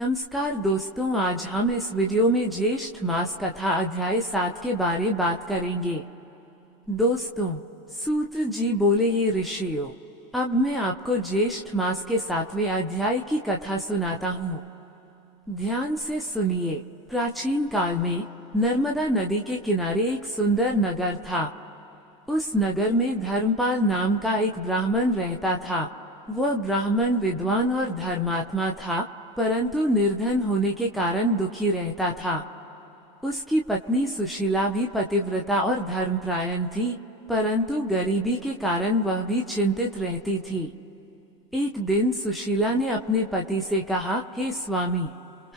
नमस्कार दोस्तों, आज हम इस वीडियो में ज्येष्ठ मास कथा अध्याय 7 के बारे बात करेंगे। दोस्तों, सूत्र जी बोले, हे ऋषियों, अब मैं आपको ज्येष्ठ मास के 7वें अध्याय की कथा सुनाता हूँ। ध्यान से सुनिए। प्राचीन काल में नर्मदा नदी के किनारे एक सुंदर नगर था। उस नगर में धर्मपाल नाम का एक ब्राह्मण रहता था। वह ब्राह्मण विद्वान और धर्मात्मा था, परंतु निर्धन होने के कारण दुखी रहता था। उसकी पत्नी सुशीला भी पतिव्रता और धर्मपरायण थी, परंतु गरीबी के कारण वह भी चिंतित रहती थी। एक दिन सुशीला ने अपने पति से कहा, हे स्वामी,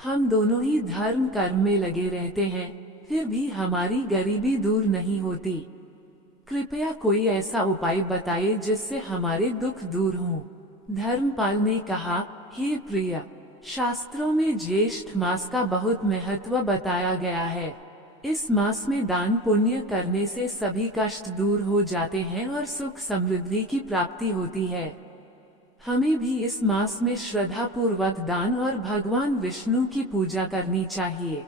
हम दोनों ही धर्म कर्म में लगे रहते हैं, फिर भी हमारी गरीबी दूर नहीं होती। कृपया कोई ऐसा उपाय बताइए जिससे हमारे दुख दूर हों। धर्मपाल ने कहा, हे प्रिय, शास्त्रों में ज्येष्ठ मास का बहुत महत्व बताया गया है। इस मास में दान पुण्य करने से सभी कष्ट दूर हो जाते हैं और सुख समृद्धि की प्राप्ति होती है। हमें भी इस मास में श्रद्धा पूर्वक दान और भगवान विष्णु की पूजा करनी चाहिए।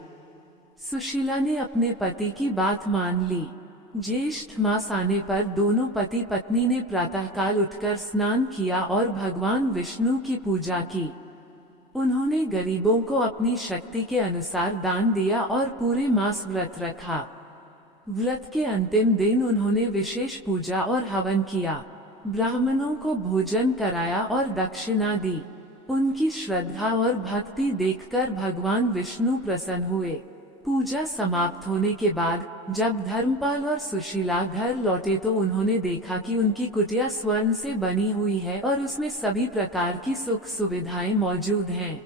सुशीला ने अपने पति की बात मान ली। ज्येष्ठ मास आने पर दोनों पति पत्नी ने प्रातःकाल उठकर स्नान किया और भगवान विष्णु की पूजा की। उन्होंने गरीबों को अपनी शक्ति के अनुसार दान दिया और पूरे मास व्रत रखा। व्रत के अंतिम दिन उन्होंने विशेष पूजा और हवन किया, ब्राह्मणों को भोजन कराया और दक्षिणा दी। उनकी श्रद्धा और भक्ति देखकर भगवान विष्णु प्रसन्न हुए। पूजा समाप्त होने के बाद जब धर्मपाल और सुशीला घर लौटे तो उन्होंने देखा कि उनकी कुटिया स्वर्ण से बनी हुई है और उसमें सभी प्रकार की सुख सुविधाएं मौजूद हैं।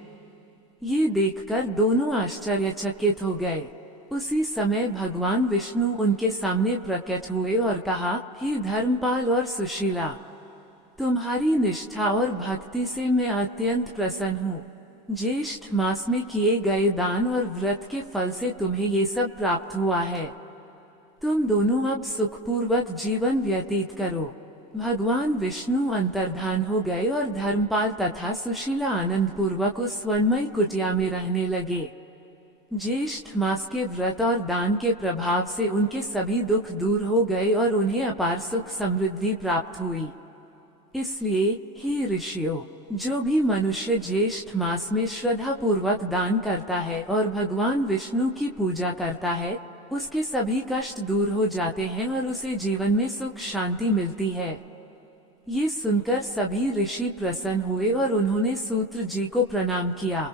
ये देखकर दोनों आश्चर्यचकित हो गए। उसी समय भगवान विष्णु उनके सामने प्रकट हुए और कहा, हे धर्मपाल और सुशीला, तुम्हारी निष्ठा और भक्ति से मैं अत्यंत प्रसन्न हूँ। ज्येष्ठ मास में किए गए दान और व्रत के फल से तुम्हें ये सब प्राप्त हुआ है। तुम दोनों अब सुखपूर्वक जीवन व्यतीत करो। भगवान विष्णु अंतर्धान हो गए और धर्मपाल तथा सुशीला आनंद पूर्वक उस स्वर्णमय कुटिया में रहने लगे। ज्येष्ठ मास के व्रत और दान के प्रभाव से उनके सभी दुख दूर हो गए और उन्हें अपार सुख समृद्धि प्राप्त हुई। इसलिए हे ऋषियों, जो भी मनुष्य ज्येष्ठ मास में श्रद्धा पूर्वक दान करता है और भगवान विष्णु की पूजा करता है, उसके सभी कष्ट दूर हो जाते हैं और उसे जीवन में सुख शांति मिलती है। ये सुनकर सभी ऋषि प्रसन्न हुए और उन्होंने सूत्र जी को प्रणाम किया।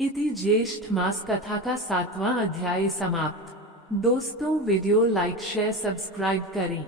इति ज्येष्ठ मास कथा का 7वां अध्याय समाप्त। दोस्तों, वीडियो लाइक शेयर सब्सक्राइब करें।